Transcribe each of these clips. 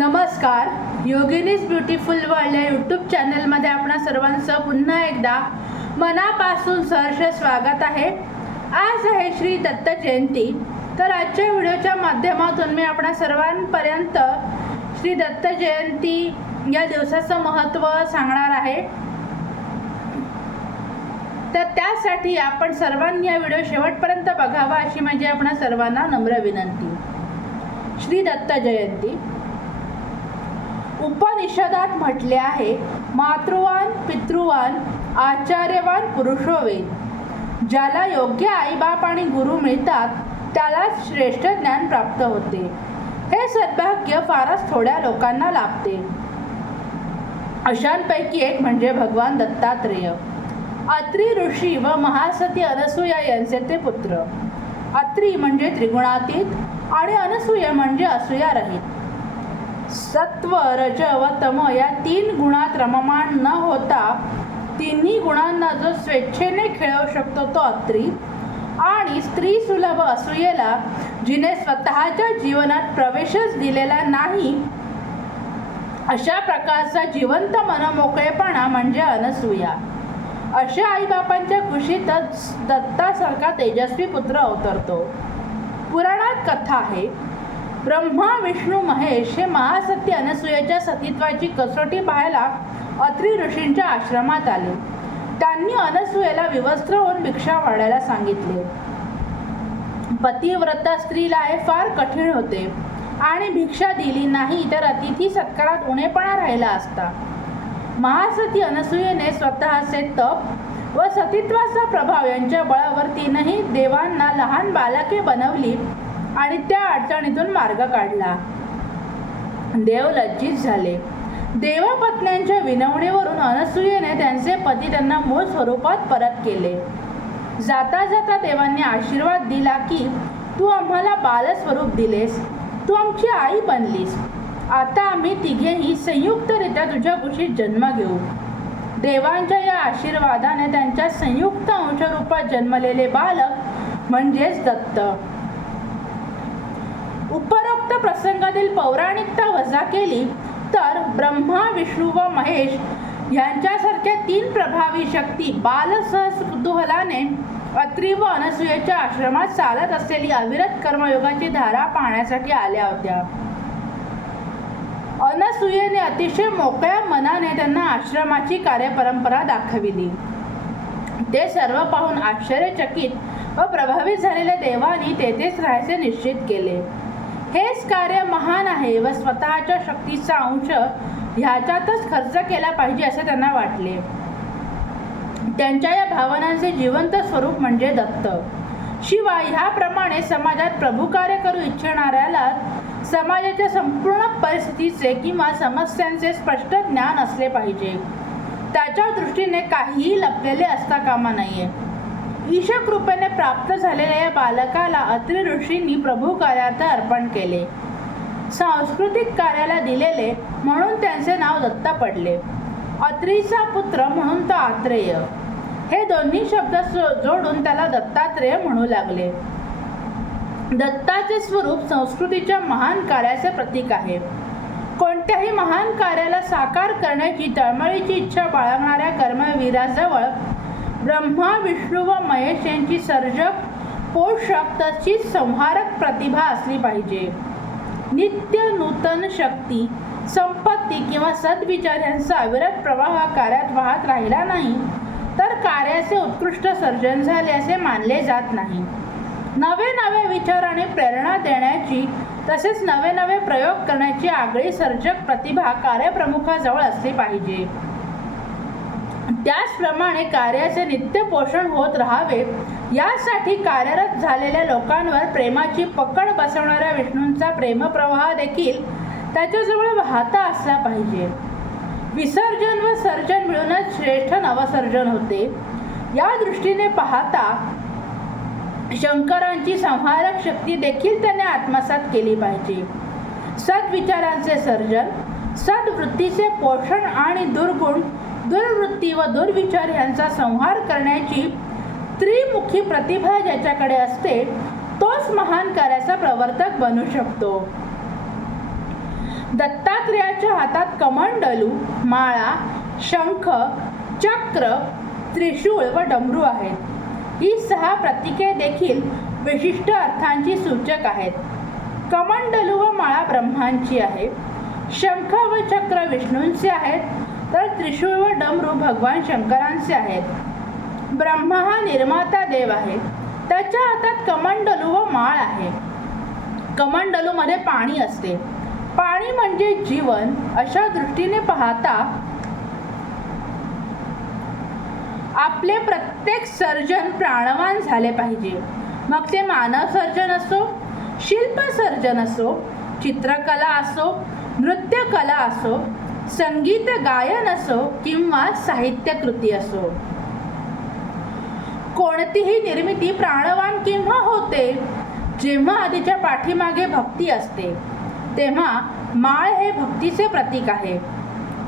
नमस्कार. Yogini's beautiful world या YouTube चॅनलमध्ये आपणा सर्वांचं पुन्हा एकदा मनापासून सहर्ष स्वागत आहे. आज आहे श्री दत्त जयंती. तर आजच्या व्हिडिओच्या माध्यमातून मी आपणा सर्वांपर्यंत श्री दत्त जयंती या दिवसाचं महत्त्व सांगणार आहे. तर त्यासाठी आपण सर्वांनी हा व्हिडिओ शेवटपर्यंत बघावा अशी माझी आपणा सर्वांना नम्र विनंती. श्री दत्त जयंती. उपनिषदात म्हटले आहे मातृवान पितृवान आचार्यवान पुरुषोवे ज्याला योग्य आईबाप आणि गुरु मिळतात त्यालाच श्रेष्ठ ज्ञान प्राप्त होते. हे सद्भाग्य फारच थोड्या लोकांना लाभते. अशांपैकी एक म्हणजे भगवान दत्तात्रेय. अत्री ऋषी व महासती अनसूया यांचे ते पुत्र. अत्री म्हणजे त्रिगुणातीत आणि अनसूया म्हणजे असूया रहित. सत्व रज व तम या तीन गुणात रममाण न होता तिन्ही गुणांना जो स्वेच्छेने खेळवू शकतो तो अत्री. आणि स्त्री सुलभ असूयेला जिने स्वतःच्या जीवनात प्रवेशच दिलेला नाही अशा प्रकारचा जिवंत मनमोकळेपणा म्हणजे अनसूया. अशा आईबापांच्या कुशीतच दत्तासारखा तेजस्वी पुत्र अवतरतो. पुराणात कथा आहे ब्रह्मा विष्णू महेश हे महासती अनसूयाच्या सतीत्वाची कसोटी पाहायला अत्री ऋषींच्या आश्रमात आले. त्यांनी अनसूयेला विवस्त्र होऊन भिक्षा वाढायला सांगितले. पतिव्रता स्त्रीला हे फार कठीण होते आणि भिक्षा दिली नाही तर अतिथी सत्कारात उणेपणा राहिला असता. महासती अनसूयेने स्वतःचे तप व सतीत्वाचा प्रभाव यांच्या बळावर तीनही देवांना लहान बालके बनवली आणि त्या अडचणीतून मार्ग काढला. देव लज्जित झाले. देवपत्न्यांच्या विनवणीवरून अनसूयेने त्यांचे पती त्यांना मूळ स्वरूपात परत केले. जाता जाता देवांनी आशीर्वाद दिला की तू आम्हाला बालस्वरूप दिलेस. तू आमची आई बनलीस. आता आम्ही तिघेही संयुक्तरित्या तुझ्या कुशीत जन्म घेऊ. देवांच्या या आशीर्वादाने त्यांच्या संयुक्त अंशरूपात जन्मलेले बालक म्हणजेच दत्त. उपरोक्त प्रसंगातील पौराणिकता वजा केली तर ब्रह्मा विष्णू व महेश यांच्यासारख्या तीन प्रभावी शक्ती बालसहस कुतूहलाने अत्री व अनसूयेच्या आश्रमात चालत असलेली अविरत कर्मयोगाची धारा पाहण्यासाठी आल्या होत्या. अनसूयेने अतिशय मोकळ्या मनाने त्यांना आश्रमाची कार्यपरंपरा दाखविली. ते सर्व पाहून आश्चर्यचकित व प्रभावित झालेल्या देवानी तेथेच राहायचे निश्चित केले. हेच कार्य महान आहे व स्वतःच्या शक्तीचा अंश ह्याच्यातच खर्च केला पाहिजे असे त्यांना वाटले. त्यांच्या या भावनांचे जिवंत स्वरूप म्हणजे दत्त. शिवाय ह्याप्रमाणे समाजात प्रभुकार्य करू इच्छिणाऱ्याला समाजाच्या संपूर्ण परिस्थितीचे किंवा समस्यांचे स्पष्ट ज्ञान असले पाहिजे. त्याच्या दृष्टीने काहीही लपलेले असता कामा नये. ईशकृपेने प्राप्त झालेल्या या बालकाला अत्रि ऋषींनी प्रभू कार्यात अर्पण केले. सांस्कृतिक कार्याला दिलेले म्हणून त्यांचे नाव दत्त पडले. अत्रीचा पुत्र म्हणून तो आत्रेय. हे दोन्ही शब्द जोडून त्याला दत्तात्रेय म्हणू लागले. दत्ताचे स्वरूप संस्कृतीच्या महान कार्याचे प्रतीक आहे. कोणत्याही महान कार्याला साकार करण्याची तळमळीची इच्छा बाळगणाऱ्या कर्मवीराजवळ ब्रह्मा विष्णू व महेश यांची सर्जक पोषक तशीच संहारक प्रतिभा असली पाहिजे. नित्य नूतन शक्ती संपत्ती किंवा सद्विचार यांचा अविरत प्रवाह कार्यात वाहत राहिला नाही तर कार्याचे उत्कृष्ट सर्जन झाले असे मानले जात नाही. नवे नवे विचार आणि प्रेरणा देण्याची तसेच नवे नवे प्रयोग करण्याची आगळी सर्जक प्रतिभा कार्यप्रमुखाजवळ असली पाहिजे. त्याचप्रमाणे कार्याचे नित्य पोषण होत राहावे यासाठी कार्यरत झालेल्या लोकांवर प्रेमाची पकड बसवणाऱ्या विष्णूंचा प्रेमप्रवाह देखील त्याच्याजवळ वाहता असला पाहिजे. विसर्जन व सर्जन मिळूनच श्रेष्ठ नवसर्जन होते. या दृष्टीने पाहता शंकरांची संहारक शक्ती देखील त्याने आत्मसात केली पाहिजे. सद्विचारांचे सर्जन सद्वृत्तीचे पोषण आणि दुर्गुण दुर्वृत्ती व दुर्विचार यांचा संहार करण्याची त्रिमुखी प्रतिभा ज्याच्याकडे असते तोच महान कार्याचा प्रवर्तक बनू शकतो. दत्तात्रेयाच्या हातात कमंडलू माळा शंख चक्र त्रिशूळ व डमरू आहेत. ही सहा प्रतीके देखील विशिष्ट अर्थांची सूचक आहेत. कमंडलू व माळा ब्रह्मांची आहे शंख व चक्र विष्णूंचे आहेत. तर त्रिशूळ व डमरू भगवान शंकरांचे आहेत. ब्रह्मा हा निर्माता देव आहे. त्याच्या हातात कमंडलू व माळ आहे. कमंडलूमध्ये पाणी असते. पाणी म्हणजे जीवन अशा दृष्टीने पाहता आपले प्रत्येक सर्जन प्राणवान झाले पाहिजे. मग ते मानव सर्जन असो शिल्प सर्जन असो चित्रकला असो नृत्यकला असो संगीत गायन असो किंवा साहित्य कृती असो. कोणतीही निर्मिती प्राणवान केव्हा होते? जेव्हा आधीच्या पाठीमागे भक्ती असते तेव्हा माळ हे भक्तीचे प्रतीक आहे.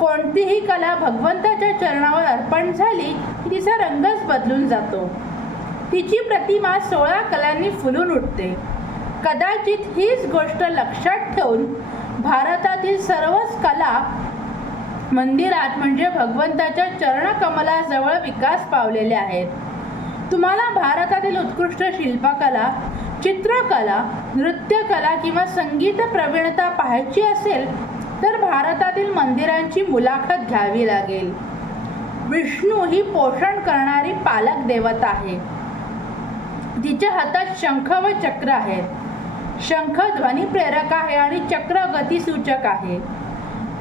कोणतीही कला भगवंताच्या चरणावर अर्पण झाली की तिचा रंगच बदलून जातो. तिची प्रतिमा सोळा कलांनी फुलून उठते. कदाचित हीच गोष्ट लक्षात ठेवून भारतातील सर्वच कला मंदिरात म्हणजे भगवंताच्या चरणकमलाजवळ विकास पावलेले आहेत. तुम्हाला भारतातील उत्कृष्ट शिल्पकला चित्रकला नृत्यकला किंवा संगीत प्रवीणता पाहायची असेल तर भारतातील मंदिरांची मुलाखत घ्यावी लागेल. विष्णू ही पोषण करणारी पालक देवता आहे. तिच्या हातात शंख व चक्र आहेत. शंख ध्वनी प्रेरक आहे आणि चक्र गतीसूचक आहे.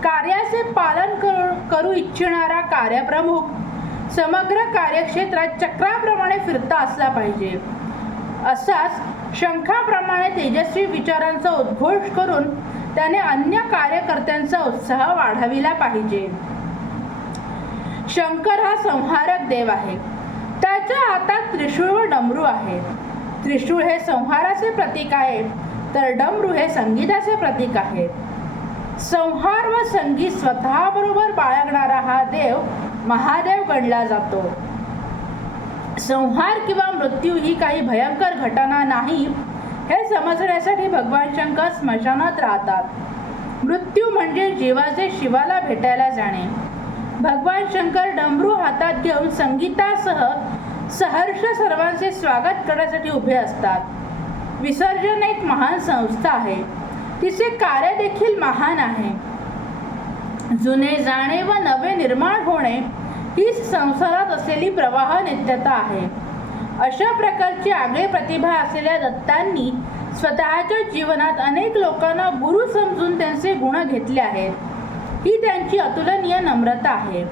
कार्याचे पालन करू करू इच्छिणारा कार्यप्रमुख. समग्र कार्यक्षेत्रात चक्राप्रमाणे फिरता असला पाहिजे. असाच शंखाप्रमाणे तेजस्वी विचारांचा उद्घोष करून त्याने अन्य कार्यकर्त्यांचा उत्साह वाढविला पाहिजे. शंकर हा संहारक देव आहे. त्याच्या हातात त्रिशूळ व डमरू आहे. त्रिशूळ हे संहाराचे प्रतीक आहे तर डमरू हे संगीताचे प्रतीक आहे. संहार व संगीत स्वतःबरोबर बाळगणारा हा देव महादेव गणला जातो. संहार किंवा मृत्यू ही काही भयंकर घटना नाही हे समजण्यासाठी भगवान शंकर स्मशानात राहतात. मृत्यू म्हणजे जीवाचे शिवाला भेटायला जाणे. भगवान शंकर डमरू हातात घेऊन संगीतासह सहर्ष सर्वांचे स्वागत करण्यासाठी उभे असतात. विसर्जन एक महान संस्था आहे. तिचे कार्य देखील महान आहे. जुने जाणे व नवे निर्माण होणे हीच संसारात असलेली प्रवाह नित्यता आहे. अशा प्रकारची आगळी प्रतिभा असलेल्या दत्तांनी स्वतःच्या जीवनात अनेक लोकांना गुरु समजून त्यांचे गुण घेतले आहेत. ही त्यांची अतुलनीय नम्रता आहे.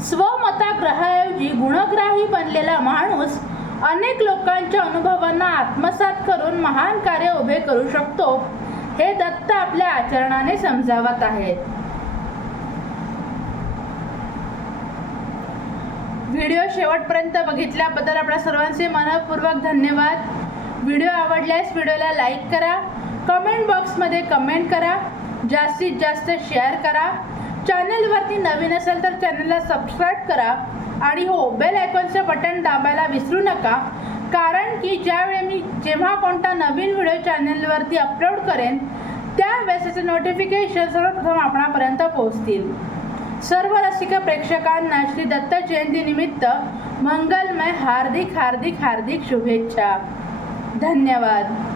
स्वमताग्रहाऐवजी गुणग्राही बनलेला माणूस अनेक लोकांच्या अनुभवांना आत्मसात करून महान कार्य उभे करू शकतो हे दत्त आपल्या आचरणाने समजावत आहेत. व्हिडिओ शेवटपर्यंत बघितल्याबद्दल आपल्या सर्वांचे मनपूर्वक धन्यवाद. व्हिडिओ आवडल्यास व्हिडिओला लाईक करा कमेंट बॉक्समध्ये कमेंट करा जास्तीत जास्त शेअर करा. चॅनलवरती नवीन असेल तर चॅनलला सबस्क्राईब करा. आणि हो बेल आयकॉनचं बटन दाबायला विसरू नका कारण की ज्यावेळी मी जेव्हा कोणता नवीन व्हिडिओ चॅनलवरती अपलोड करेन त्यावेळेस त्याचे नोटिफिकेशन सर्वप्रथम आपणापर्यंत पोहोचतील. सर्व रसिक प्रेक्षकांना श्री दत्त जयंतीनिमित्त मंगलमय हार्दिक हार्दिक हार्दिक शुभेच्छा. धन्यवाद.